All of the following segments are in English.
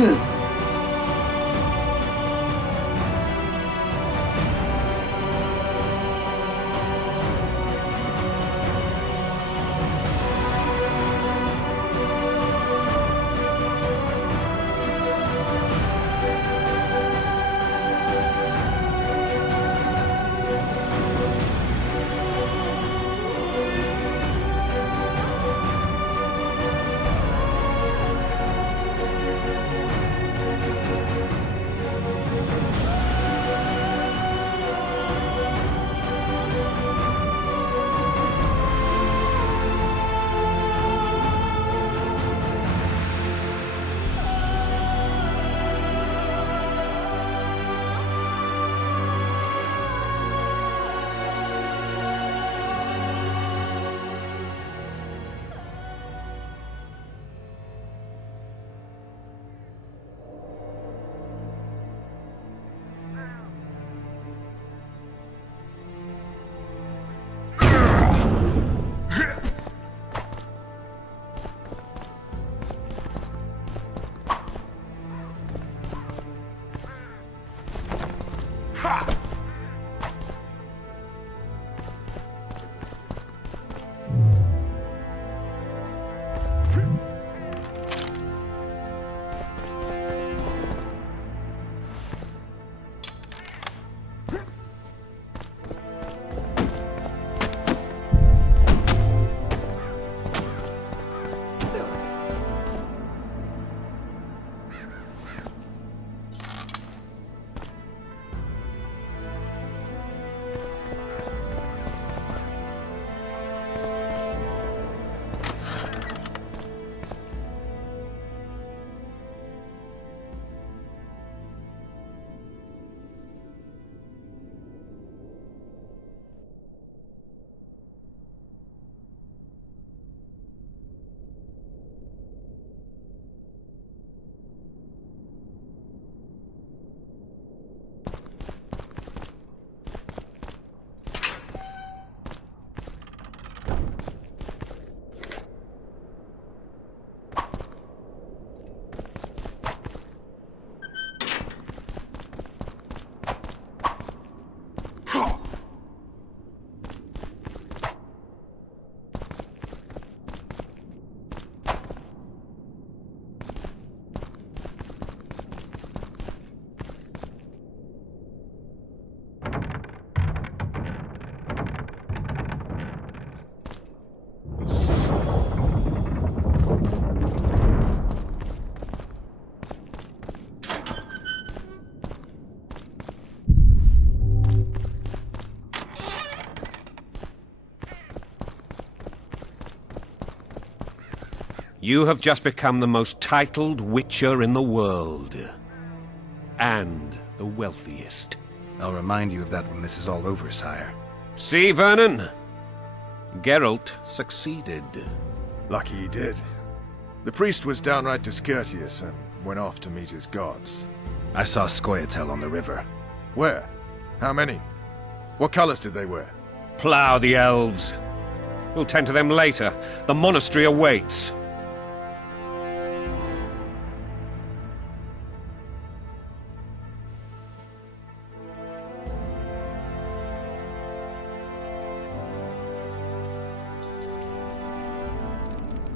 true. You have just become the most titled Witcher in the world. And the wealthiest. I'll remind you of that when this is all over, sire. See, Vernon? Geralt succeeded. Lucky he did. The priest was downright discourteous and went off to meet his gods. I saw Scoia'tael on the river. Where? How many? What colors did they wear? Plough the elves. We'll tend to them later. The monastery awaits.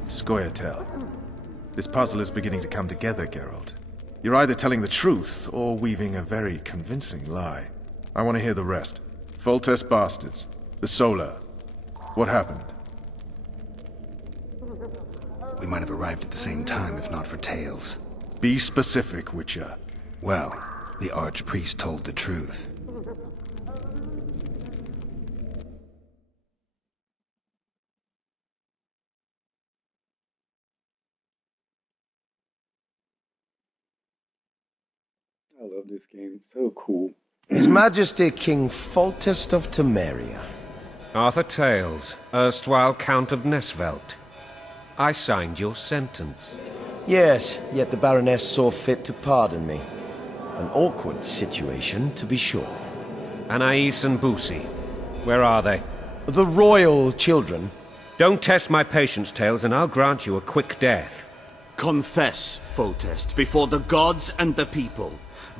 Scoia'tael. This puzzle is beginning to come together, Geralt. You're either telling the truth or weaving a very convincing lie. I want to hear the rest. Foltest bastards. The Solar. What happened? We might have arrived at the same time if not for Tales. Be specific, Witcher. Well, the Archpriest told the truth. I love this game. It's so cool. His Majesty King Foltest of Temeria. Arthur Tales, erstwhile Count of Nesvelt. I signed your sentence. Yes, yet the Baroness saw fit to pardon me. An awkward situation, to be sure. Anais and Boussy. Where are they? The royal children. Don't test my patience, Tales, and I'll grant you a quick death. Confess, Foltest, before the gods and the people.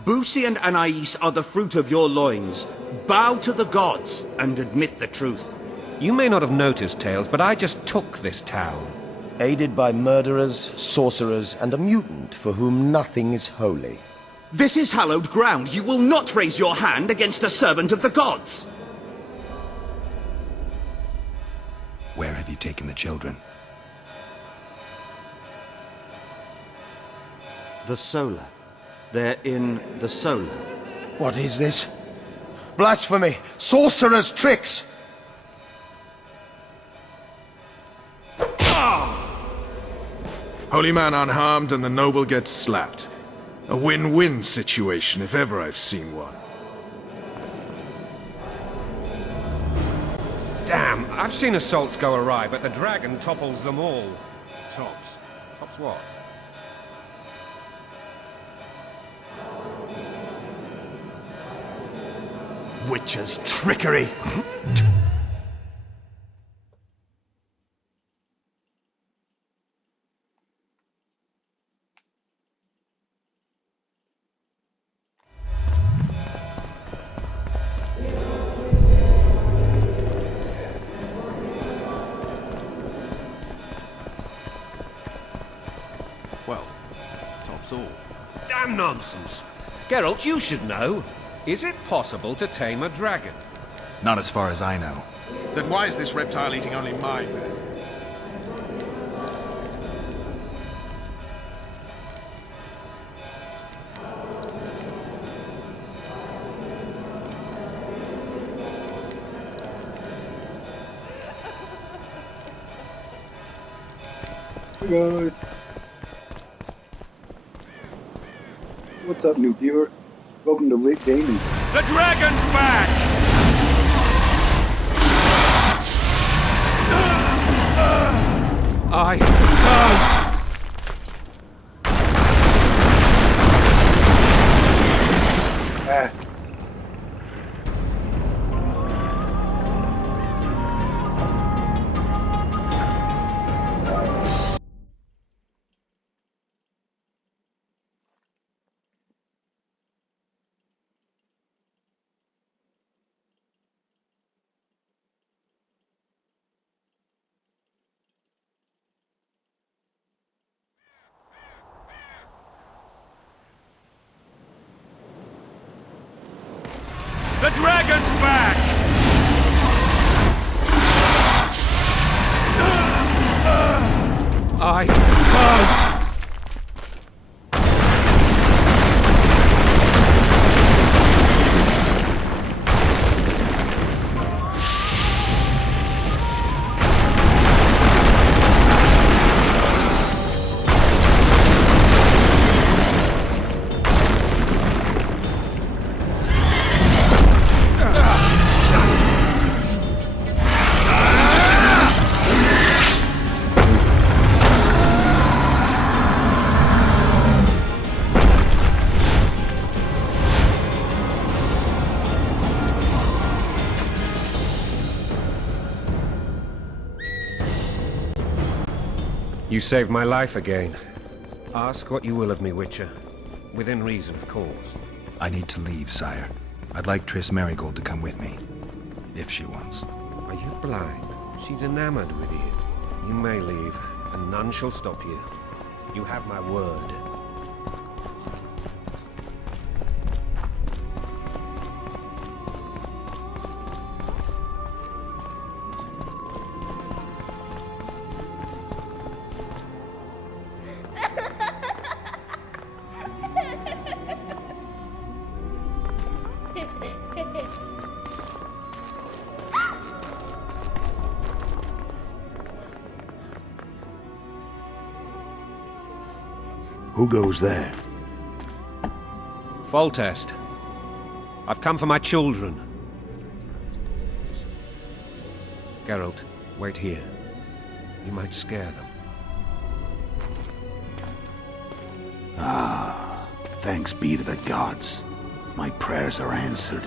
Busi and Anais are the fruit of your loins. Bow to the gods and admit the truth. You may not have noticed, Tails, but I just took this town. Aided by murderers, sorcerers, and a mutant for whom nothing is holy. This is hallowed ground. You will not raise your hand against a servant of the gods. Where have you taken the children? The Solar. They're in the Solar. What is this? Blasphemy! Sorcerer's tricks! Holy man unharmed and the noble gets slapped. A win-win situation, if ever I've seen one. Damn, I've seen assaults go awry, but the dragon topples them all. Tops? Tops what? Witcher's trickery. Well, tops all. Damn nonsense! Geralt, you should know. Is it possible to tame a dragon? Not as far as I know. Then why is this reptile eating only mine, then? Hey guys. What's up, new viewer? Welcome to Lit Gaming. The dragon's back! Ah. The dragon's back! You saved my life again. Ask what you will of me, Witcher. Within reason, of course. I need to leave, sire. I'd like Triss Merigold to come with me. If she wants. Are you blind? She's enamored with you. You may leave, and none shall stop you. You have my word. Who goes there? Foltest. I've come for my children. Geralt, wait here. You might scare them. Thanks be to the gods. My prayers are answered.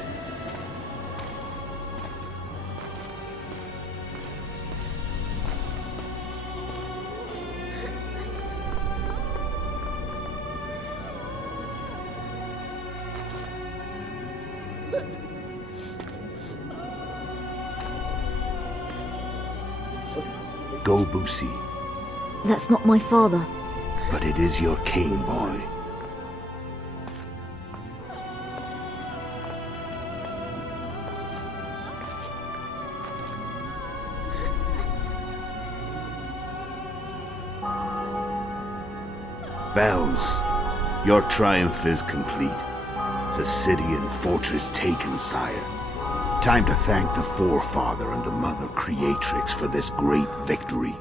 Go, Boosie, That's not my father. but it is your king, boy. Bells, your triumph is complete. The city and fortress taken, sire. Time to thank the Forefather and the Mother Creatrix for this great victory.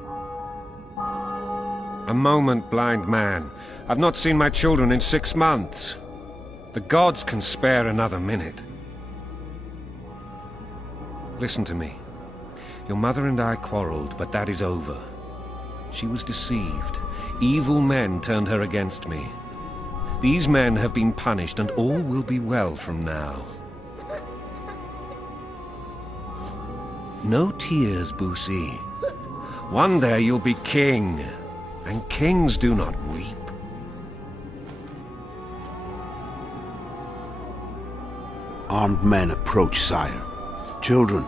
A moment, blind man. I've not seen my children in 6 months. The gods can spare another minute. Listen to me. Your mother and I quarreled, but that is over. She was deceived. Evil men turned her against me. These men have been punished, and all will be well from now. No tears, Boosie. One day you'll be king, and kings do not weep. Armed men approach, sire. Children,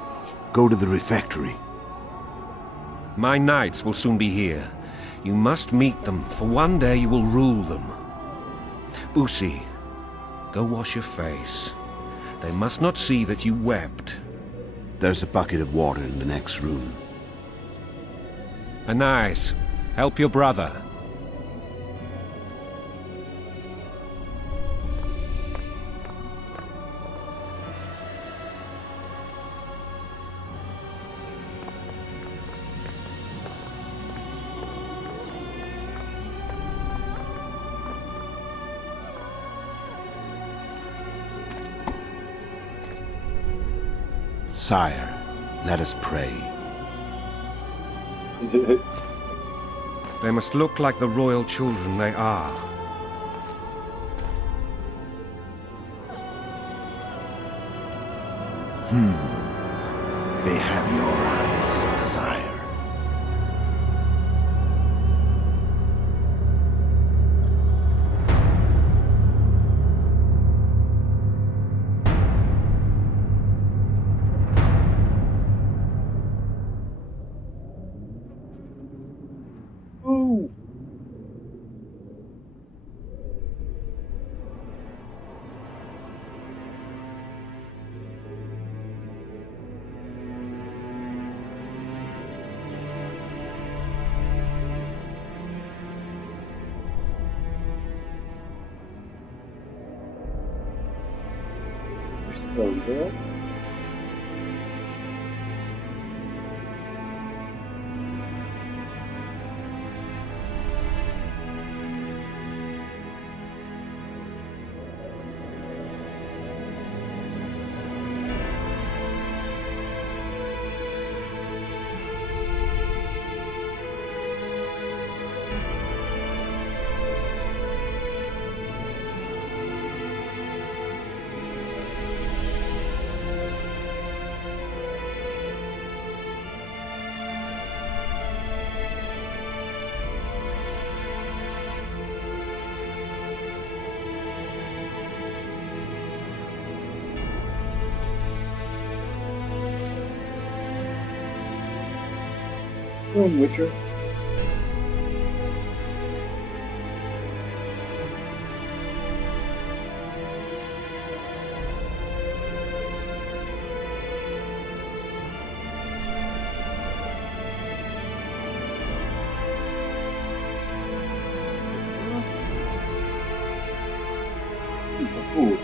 go to the refectory. My knights will soon be here. You must meet them, for one day you will rule them. Boosie, go wash your face. They must not see that you wept. There's a bucket of water in the next room. Anais, help your brother. Sire, let us pray. They must look like the royal children they are. They have your eyes, sire. Oh! You're still there? Go on, Witcher. Ooh.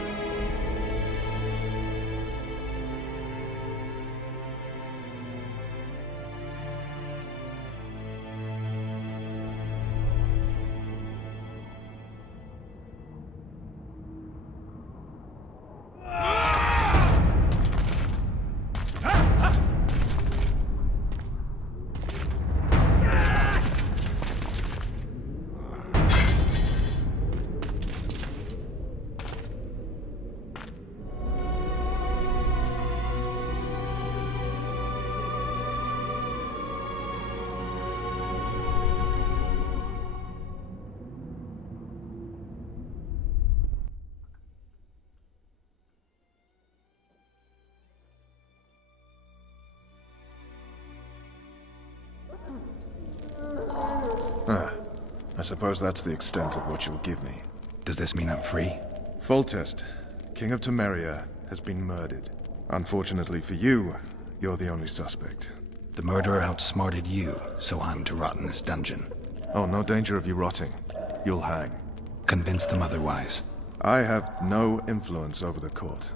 suppose that's the extent of what you'll give me. Does this mean I'm free? Foltest, King of Temeria, has been murdered. Unfortunately for you, you're the only suspect. The murderer outsmarted you, so I'm to rot in this dungeon. Oh, no danger of you rotting. You'll hang. Convince them otherwise. I have no influence over the court.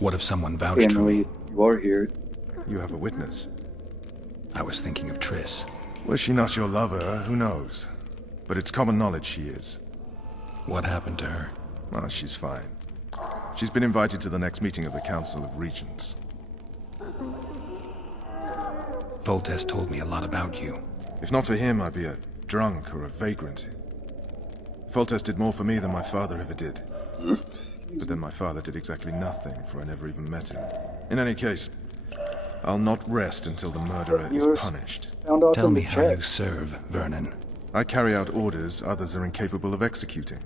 What if someone vouched for me? You are here. You have a witness. I was thinking of Triss. Was she not your lover? Who knows? But it's common knowledge she is. What happened to her? Oh, she's fine. She's been invited to the next meeting of the Council of Regents. Foltest told me a lot about you. If not for him, I'd be a drunk or a vagrant. Foltest did more for me than my father ever did. But then my father did exactly nothing, for I never even met him. In any case, I'll not rest until the murderer is punished. Found out Tell in me the how chat. you serve, Vernon. I carry out orders others are incapable of executing.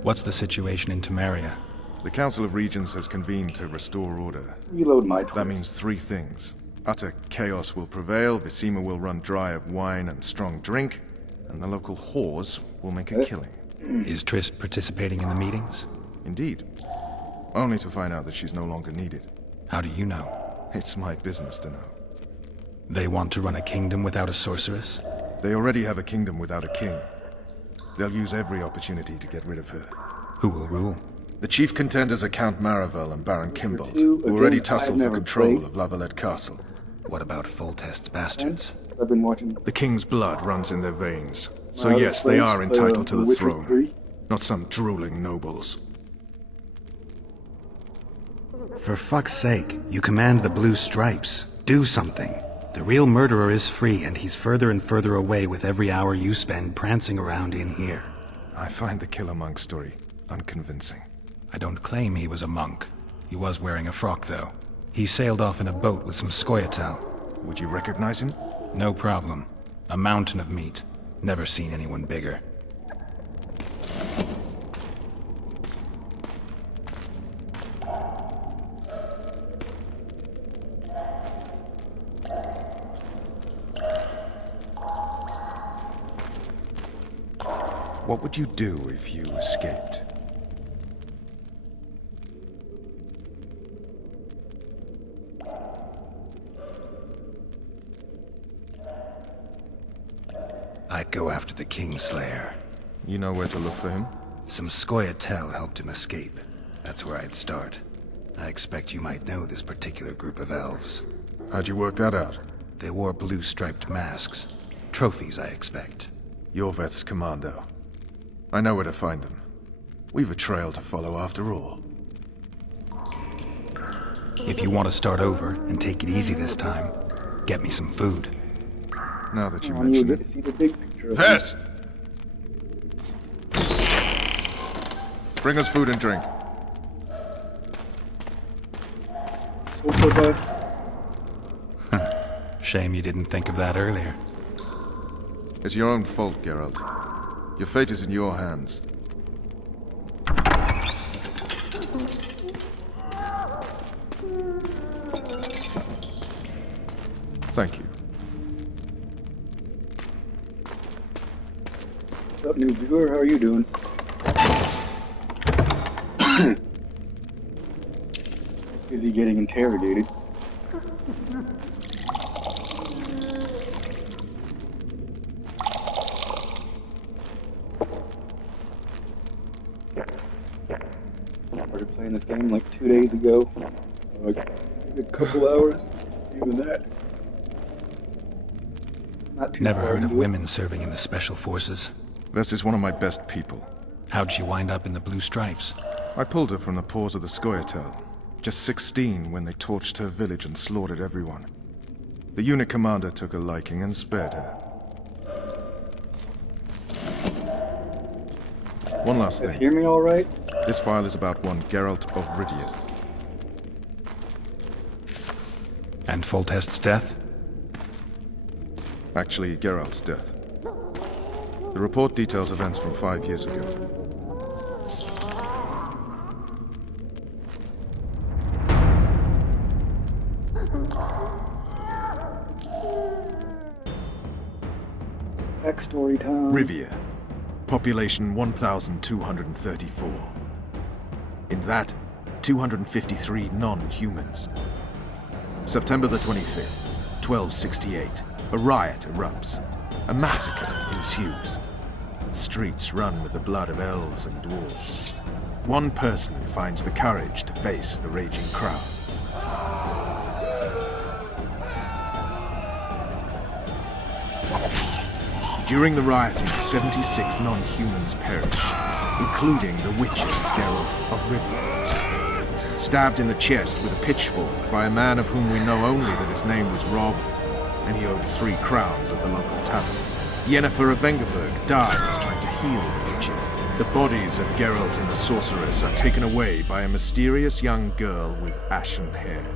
What's the situation in Temeria? The Council of Regents has convened to restore order. Reload my That means three things. Utter chaos will prevail, Visima will run dry of wine and strong drink, and the local whores will make a killing. Is Triss participating in the meetings? Indeed. Only to find out that she's no longer needed. How do you know? It's my business to know. They want to run a kingdom without a sorceress? They already have a kingdom without a king. They'll use every opportunity to get rid of her. Who will rule? The chief contenders are Count Maravel and Baron Kimbold, two, who already again, tussle I've for never control played. of La Valette Castle. What about Foltest's bastards? I've been watching. The king's blood runs in their veins. So I've yes, they played, are entitled to the Witcher throne. 3. Not some drooling nobles. For fuck's sake, you command the Blue Stripes. Do something. The real murderer is free, and he's further and further away with every hour you spend prancing around in here. I find the Killer Monk story unconvincing. I don't claim he was a monk. He was wearing a frock, though. He sailed off in a boat with some Scoia'tael. Would you recognize him? No problem. A mountain of meat. Never seen anyone bigger. What would you do if you escaped? I'd go after the Kingslayer. You know where to look for him? Some Scoia'tael helped him escape. That's where I'd start. I expect you might know this particular group of elves. How'd you work that out? They wore blue-striped masks. Trophies, I expect. Yorveth's commando. I know where to find them. We've a trail to follow after all. If you want to start over and take it easy this time, get me some food. Now that you You mention get to it. see the big picture of Vess! Bring us food and drink. Hope for best. Shame you didn't think of that earlier. It's your own fault, Geralt. Your fate is in your hands. Thank you. What's up, new viewer? How are you doing? Is he getting interrogated? Started playing this game like 2 days ago. Like maybe a couple hours, even that. Not too Never far heard of into it. women serving in the Special Forces. Vess is one of my best people. How'd she wind up in the Blue Stripes? I pulled her from the paws of the Scoia'tael. Just 16 when they torched her village and slaughtered everyone. The unit commander took a liking and spared her. One last You guys thing. hear me all right? This file is about one Geralt of Rivia. And Foltest's death? Actually, Geralt's death. The report details events from 5 years ago. Story time. Rivia. Population 1,234. In that, 253 non-humans. September the 25th, 1268. A riot erupts. A massacre ensues. The streets run with the blood of elves and dwarves. One person finds the courage to face the raging crowd. During the rioting, 76 non-humans perished, including the witcher Geralt of Rivia. Stabbed in the chest with a pitchfork by a man of whom we know only that his name was Rob, and he owed 3 crowns at the local tavern. Yennefer of Vengerberg dies trying to heal the witcher. The bodies of Geralt and the sorceress are taken away by a mysterious young girl with ashen hair.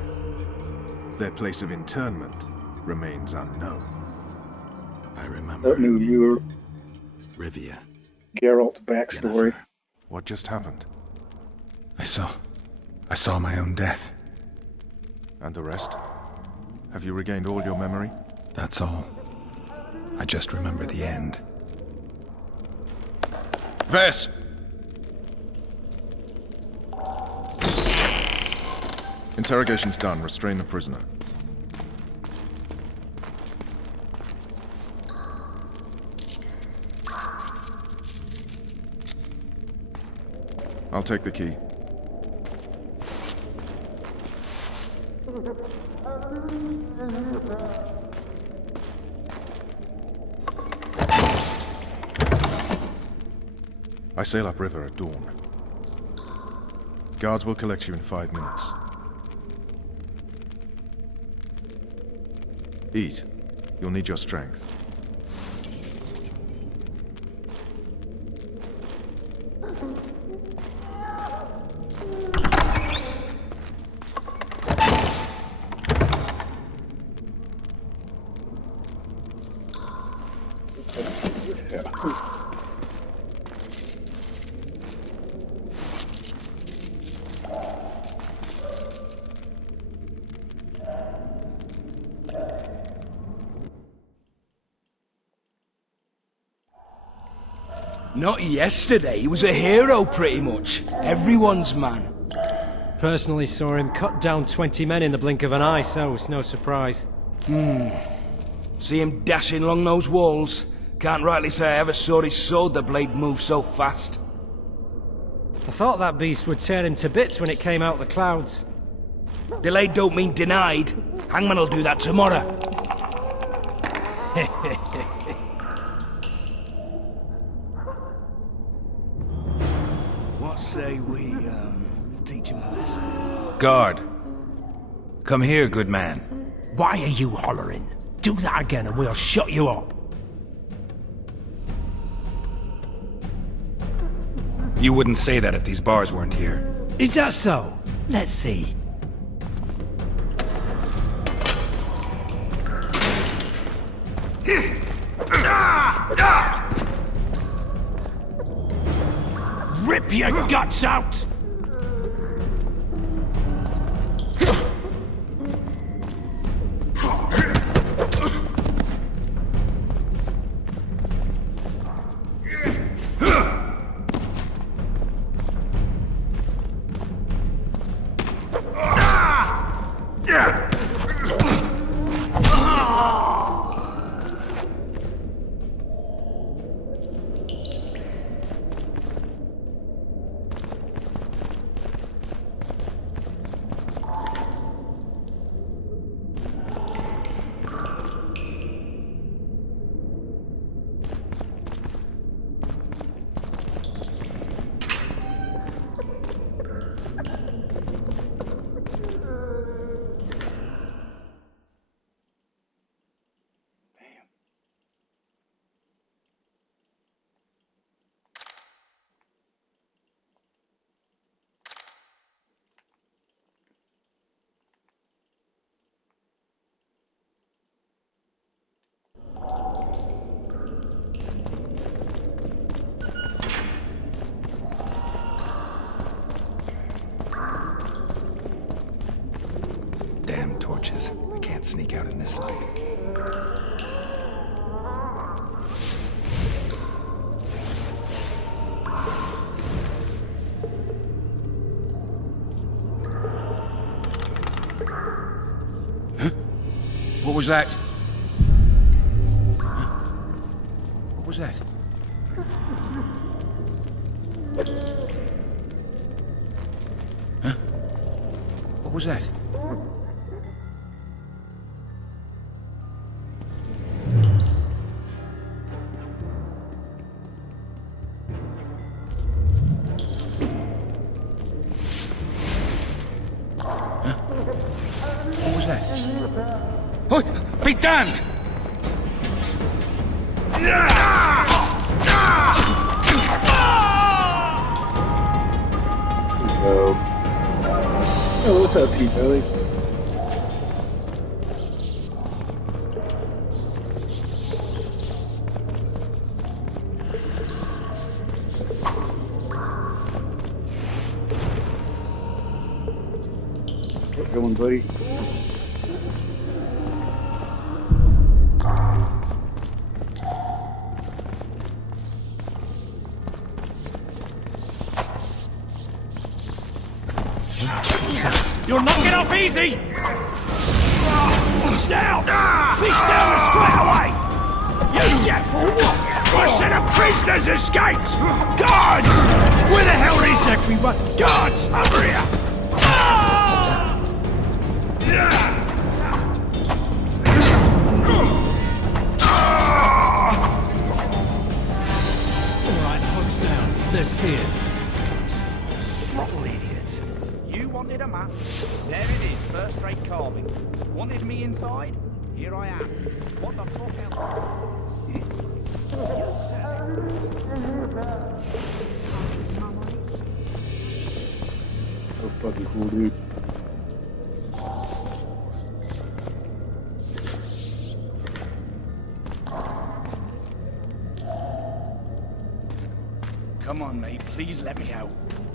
Their place of interment remains unknown. I remember. That knew you were Rivia. Geralt's backstory. What just happened? I saw my own death. And the rest? Have you regained all your memory? That's all. I just remember the end. Vess! Interrogation's done. Restrain the prisoner. I'll take the key. I sail upriver at dawn. Guards will collect you in 5 minutes. Eat. You'll need your strength. Not yesterday, he was a hero pretty much. Everyone's man. Personally saw him cut down 20 men in the blink of an eye, so it's no surprise. See him dashing along those walls. Can't rightly say I ever saw his sword the blade move so fast. I thought that beast would tear him to bits when it came out the clouds. Delayed don't mean denied. Hangman'll do that tomorrow. What say we, teach him a lesson? Guard. Come here, good man. Why are you hollering? Do that again and we'll shut you up. You wouldn't say that if these bars weren't here. Is that so? Let's see. Rip your guts out! Damn torches. I can't sneak out in this light. was that? What was that? Huh? What was that? What was that? Oh, be damned! Oh, what's up, T-Belly? What's going, buddy? You're knocking off easy! Down! Fish down and straight away! You deaf or what? I said a prisoner's escaped! Guards! Where the hell is everyone? Guards! Over here! Alright, hogs down. Let's see it. Throttle idiots. You wanted a map? There it is, first-rate carving. Wanted me inside? Here I am. What the fuck else? So fucking cool, dude. Come on, mate, please let me out.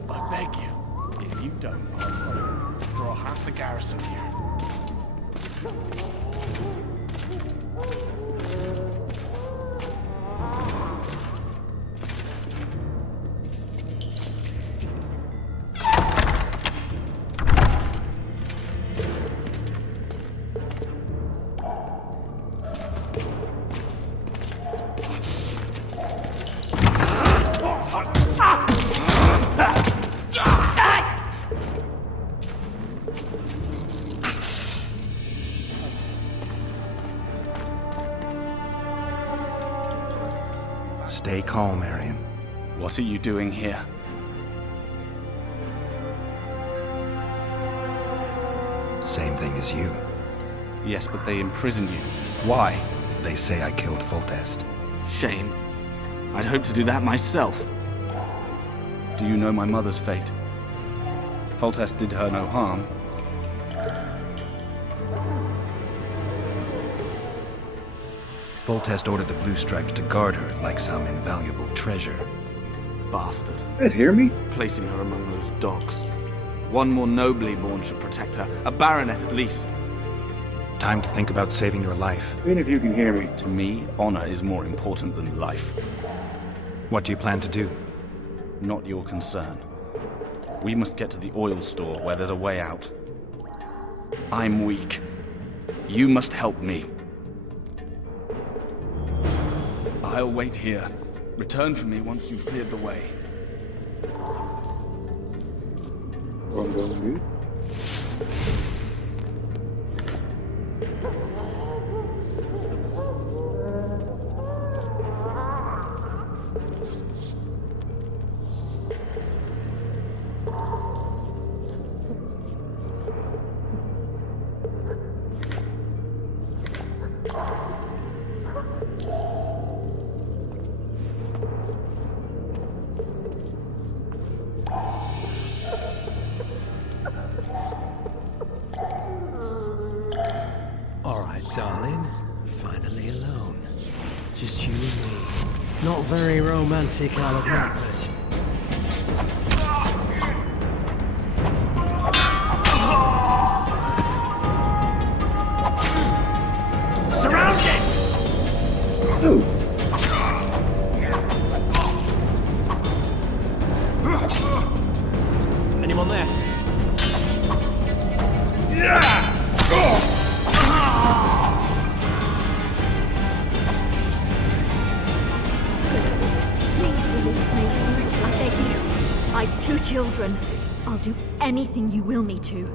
I beg you. If you don't, I'll draw half the garrison here. Stay calm, Arian. What are you doing here? Same thing as you. Yes, but they imprisoned you. Why? They say I killed Foltest. Shame. I'd hoped to do that myself. Do you know my mother's fate? Foltest did her no harm. Foltest ordered the Blue Stripes to guard her like some invaluable treasure. Bastard. You guys hear me? Placing her among those dogs. One more nobly born should protect her. A baronet at least. Time to think about saving your life. Even if you can hear me. To me, honor is more important than life. What do you plan to do? Not your concern. We must get to the oil store where there's a way out. I'm weak. You must help me. I'll wait here. Return for me once you've cleared the way. Where I'm going, dude? Alright, darling. Finally alone. Just you and me. Not very romantic, I'll admit. Surrounded! Oh. Anyone there? I've 2 children. I'll do anything you will me to.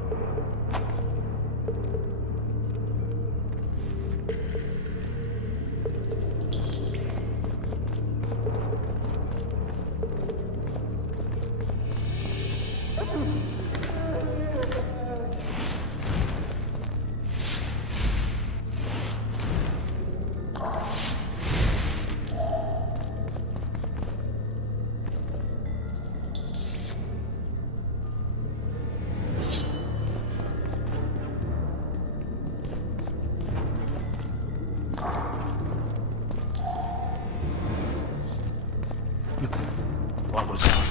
What was that?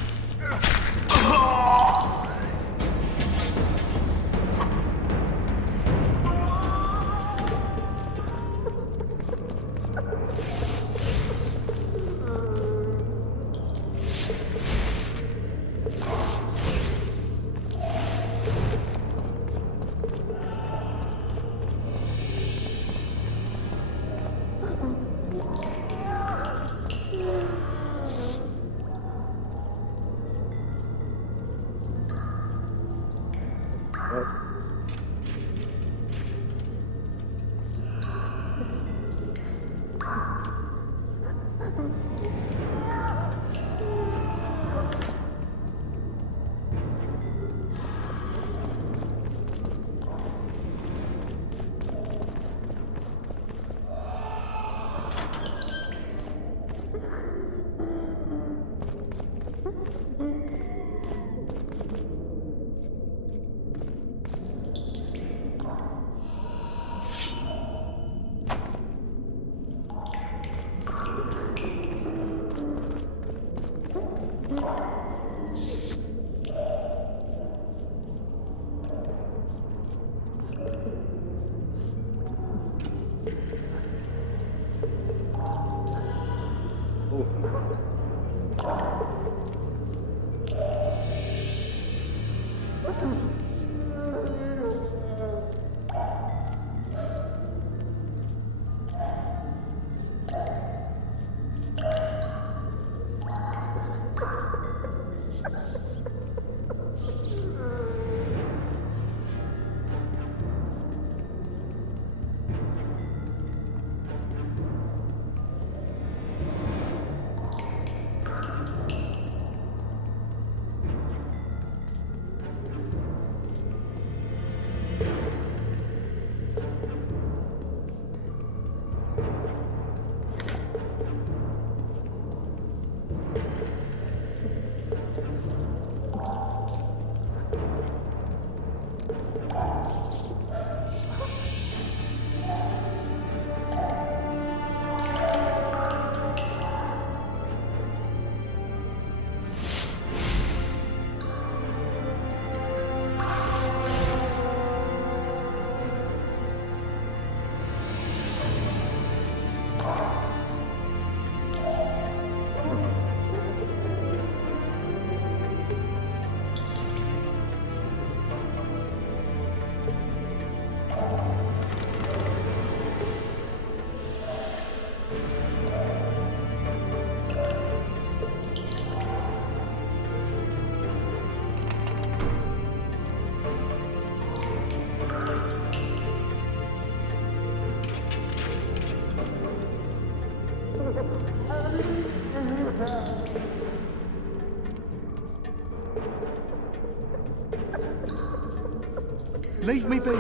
Leave me be.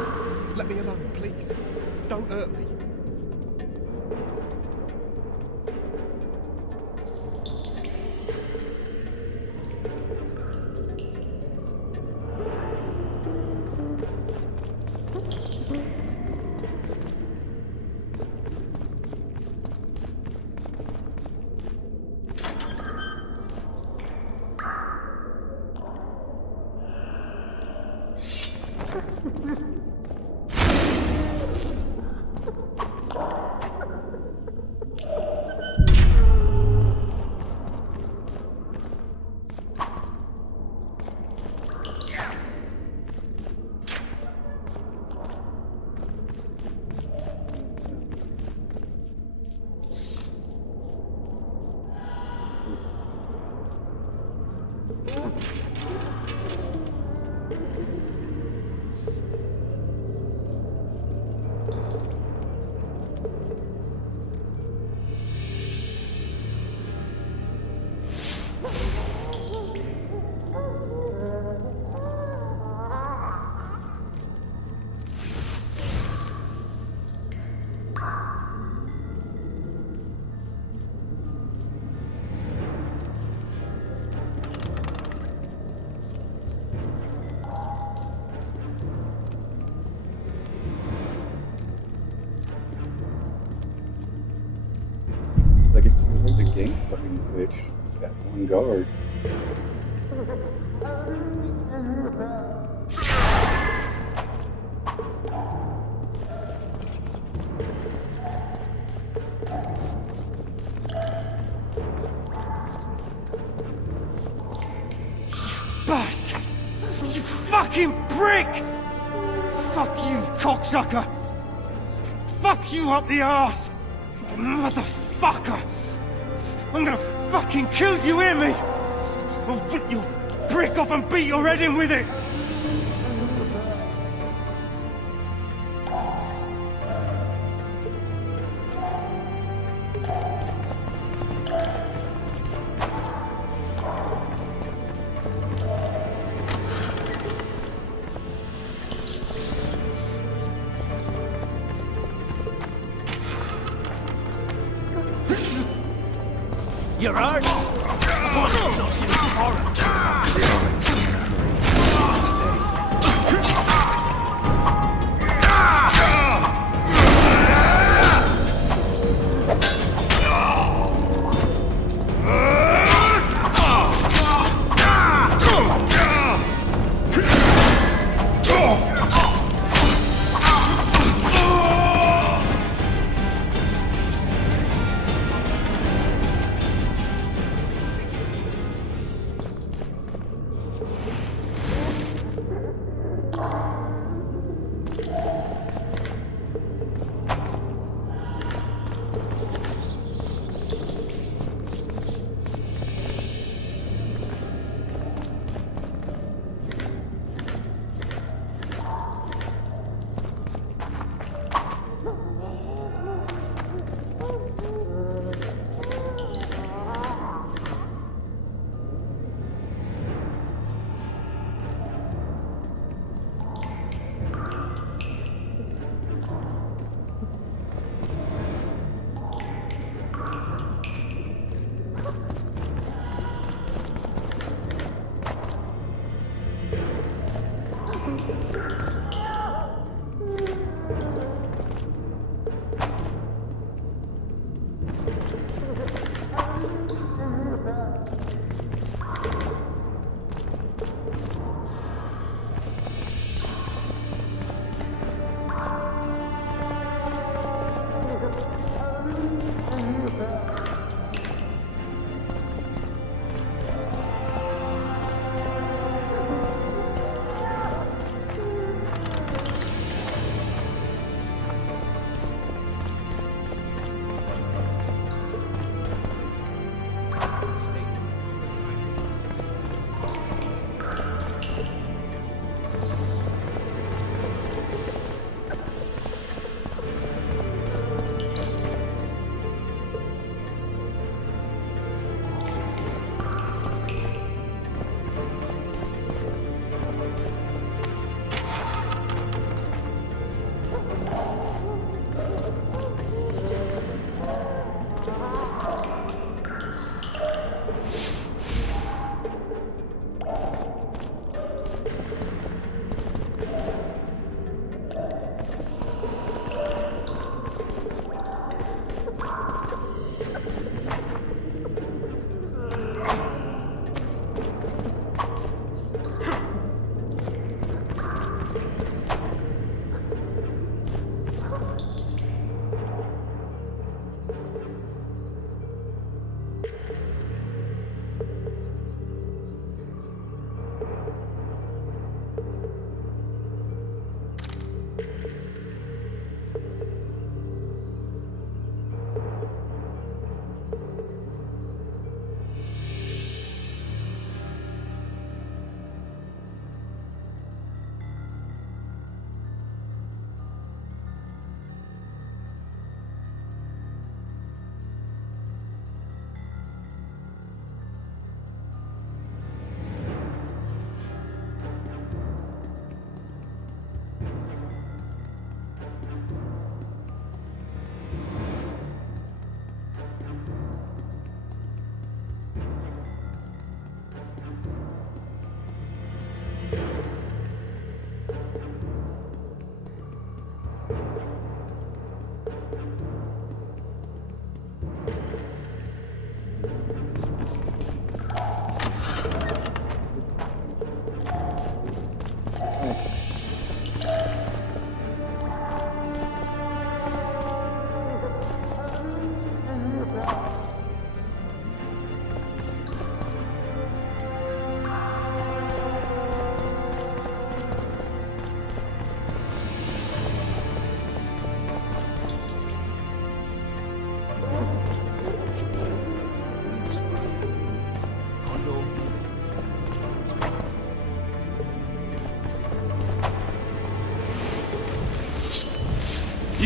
Let me alone, please. Don't hurt me. which got one guard. Bastard! You fucking prick! Fuck you, cocksucker! Fuck you up the arse! Motherfucker! I'm gonna fucking kill you, hear me? I'll rip your brick off and beat your head in with it! You're hurt?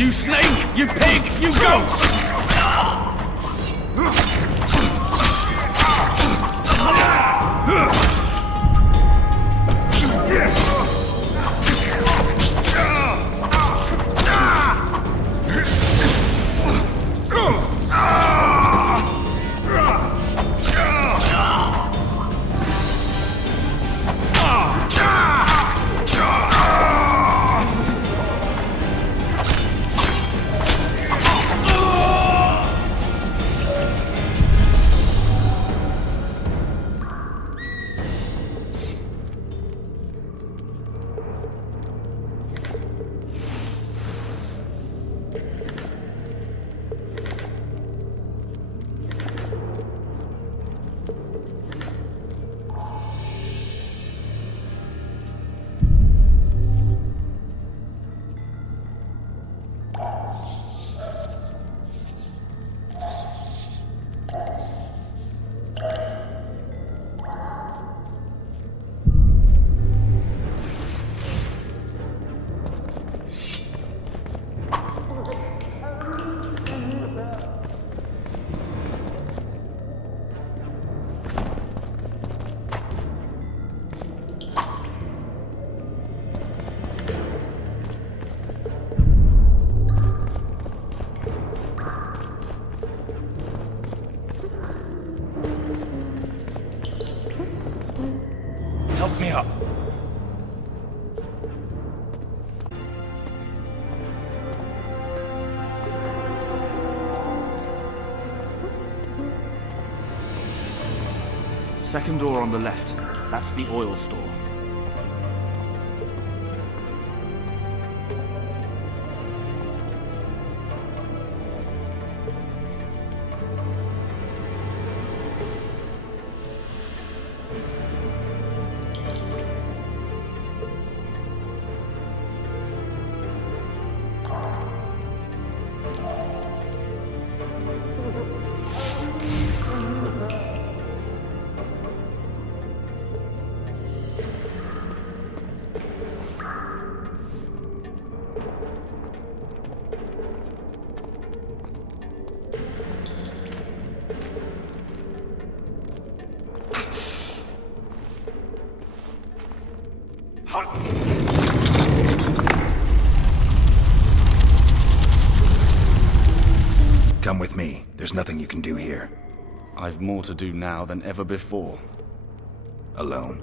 You snake! You pig! You goat! Help me up. Second door on the left. That's the oil store. Come with me. There's nothing you can do here. I've more to do now than ever before. Alone.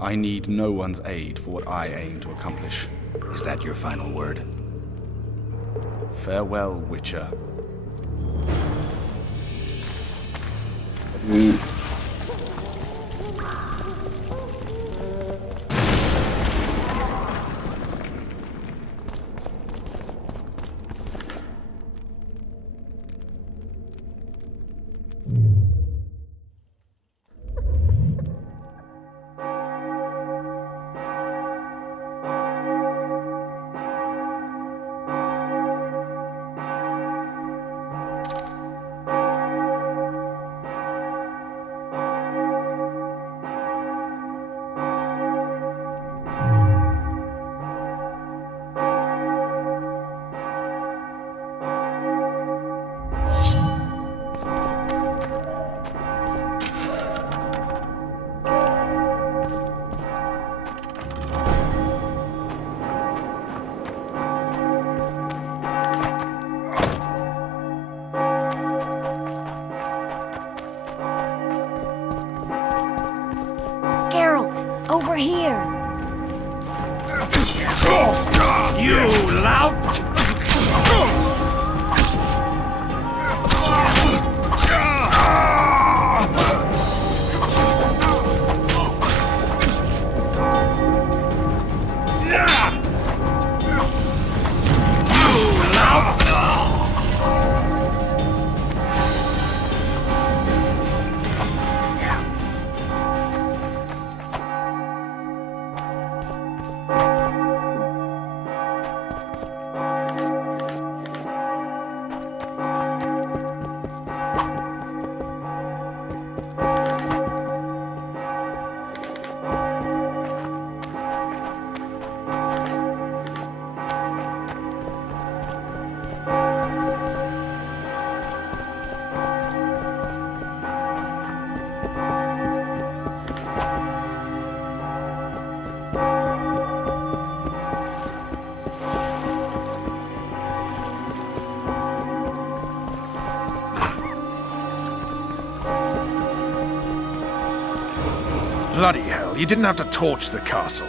I need no one's aid for what I aim to accomplish. Is that your final word? Farewell, Witcher. Over here! You lout! Bloody hell, you didn't have to torch the castle.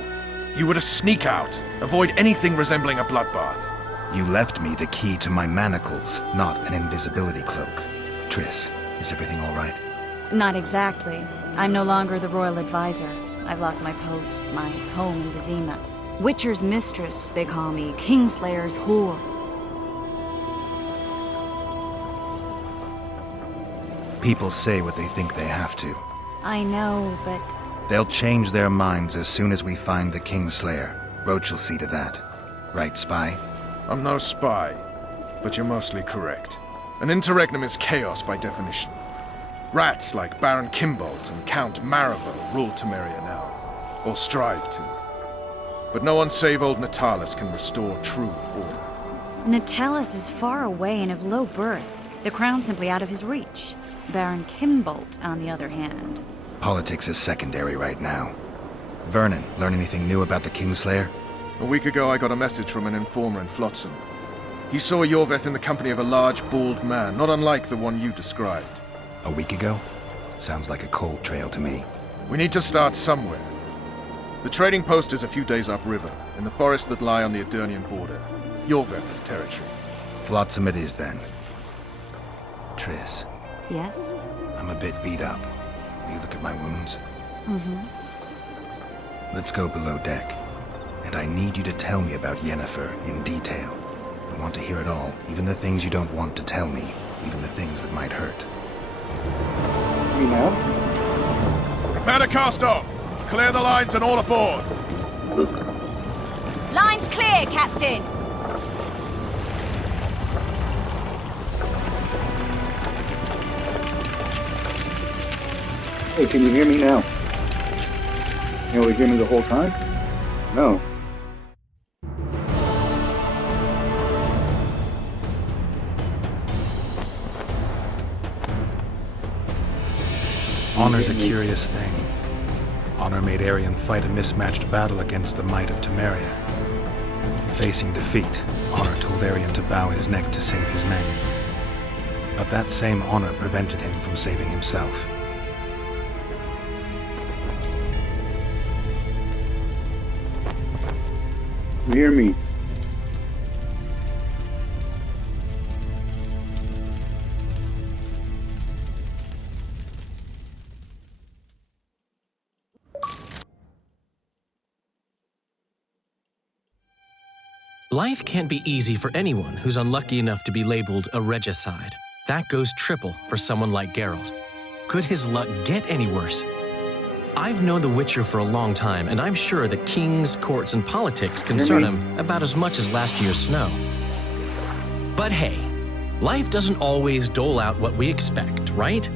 You were to sneak out, avoid anything resembling a bloodbath. You left me the key to my manacles, not an invisibility cloak. Triss, is everything all right? Not exactly. I'm no longer the royal advisor. I've lost my post, my home in Vizima. Witcher's mistress, they call me. Kingslayer's whore. People say what they think they have to. I know, but... They'll change their minds as soon as we find the Kingslayer. Roach will see to that. Right, Spy? I'm no spy, but you're mostly correct. An interregnum is chaos by definition. Rats like Baron Kimbolt and Count Maravel rule Temeria now, or strive to. But no one save old Natalis can restore true order. Natalis is far away and of low birth. The crown's simply out of his reach. Baron Kimbolt, on the other hand. Politics is secondary right now. Vernon, learn anything new about the Kingslayer? A week ago I got a message from an informer in Flotsam. He saw Yorveth in the company of a large, bald man, not unlike the one you described. A week ago? Sounds like a cold trail to me. We need to start somewhere. The trading post is a few days upriver, in the forests that lie on the Aedirnian border. Yorveth's territory. Flotsam it is, then. Triss. Yes? I'm a bit beat up. Will you look at my wounds? Mm-hmm. Let's go below deck. And I need you to tell me about Yennefer in detail. I want to hear it all, even the things you don't want to tell me, even the things that might hurt. Me now? Prepare to cast off! Clear the lines and all aboard! Line's clear, Captain! Hey, can you hear me now? You able to hear me the whole time? No. Honor's a curious thing. Honor made Arion fight a mismatched battle against the might of Temeria. Facing defeat, Honor told Arion to bow his neck to save his men. But that same honor prevented him from saving himself. You hear me? Life can't be easy for anyone who's unlucky enough to be labeled a regicide. That goes triple for someone like Geralt. Could his luck get any worse? I've known The Witcher for a long time, and I'm sure that kings, courts, and politics concern him about as much as last year's snow. But hey, life doesn't always dole out what we expect, right?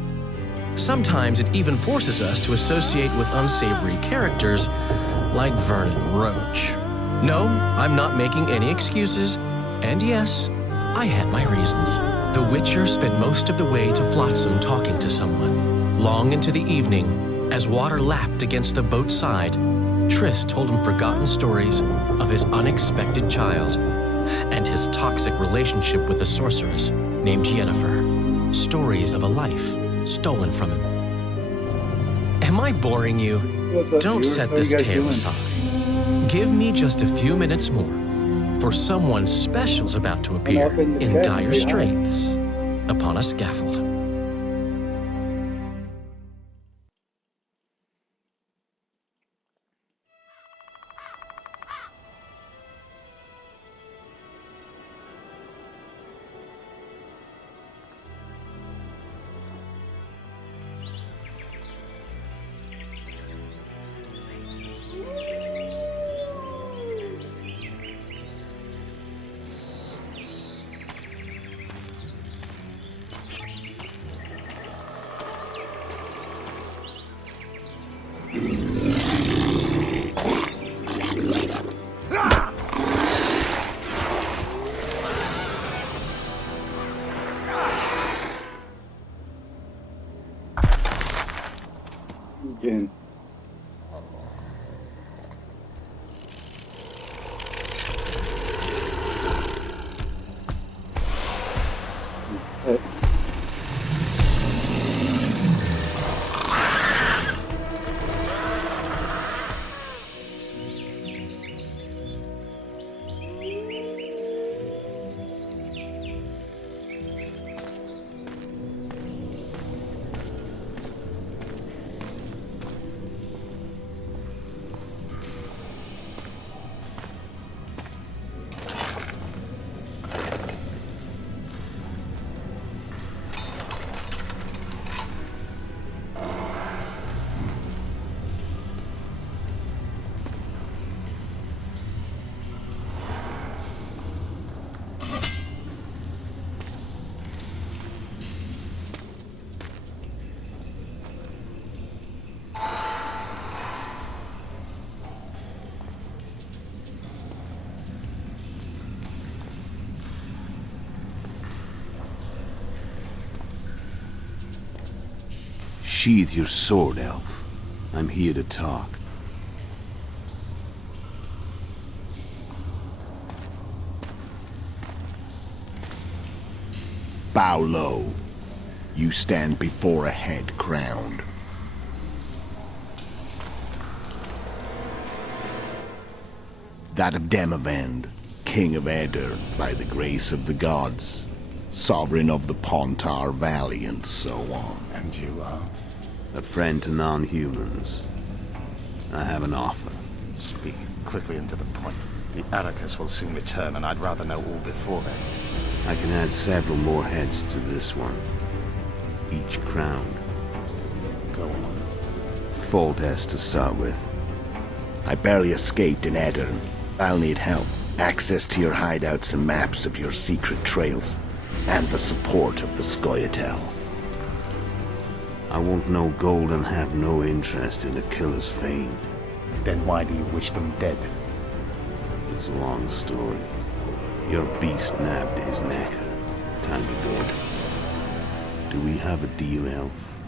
Sometimes it even forces us to associate with unsavory characters like Vernon Roach. No, I'm not making any excuses, and yes, I had my reasons. The Witcher spent most of the way to Flotsam talking to someone. Long into the evening, as water lapped against the boat's side, Triss told him forgotten stories of his unexpected child and his toxic relationship with a sorceress named Yennefer. Stories of a life stolen from him. Am I boring you? Don't set this tale aside. Give me just a few minutes more, for someone special's about to appear in dire straits upon a scaffold. Again. Unsheathe your sword, elf. I'm here to talk. Bow low. You stand before a head crowned. That of Demavend, King of Aedirn, by the grace of the gods, sovereign of the Pontar Valley, and so on. And you are? A friend to non-humans. I have an offer. Speak quickly and to the point. The Arrakis will soon return, and I'd rather know all before then. I can add several more heads to this one, each crowned. Go on. Foltest to start with. I barely escaped in Aedirn. I'll need help. Access to your hideouts and maps of your secret trails, and the support of the Scoia'tael. I want no gold and have no interest in the killer's fame. Then why do you wish them dead? It's a long story. Your beast nabbed his neck. Time to go. Do we have a deal, elf?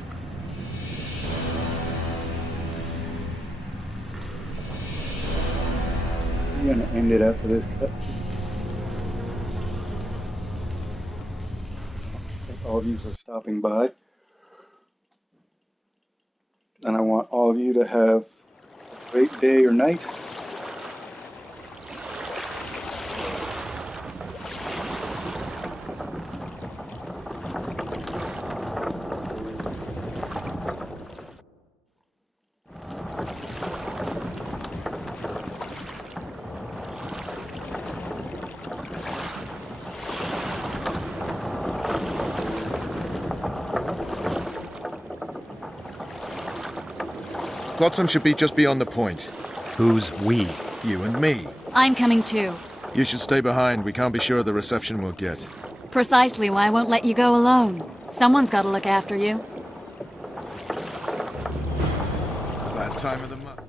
I'm gonna end it after this cutscene. Thank all of you for stopping by. And I want all of you to have a great day or night. Flotsam should be just beyond the point. Who's we? You and me. I'm coming too. You should stay behind. We can't be sure of the reception we'll get. Precisely why I won't let you go alone. Someone's got to look after you. That time of the month.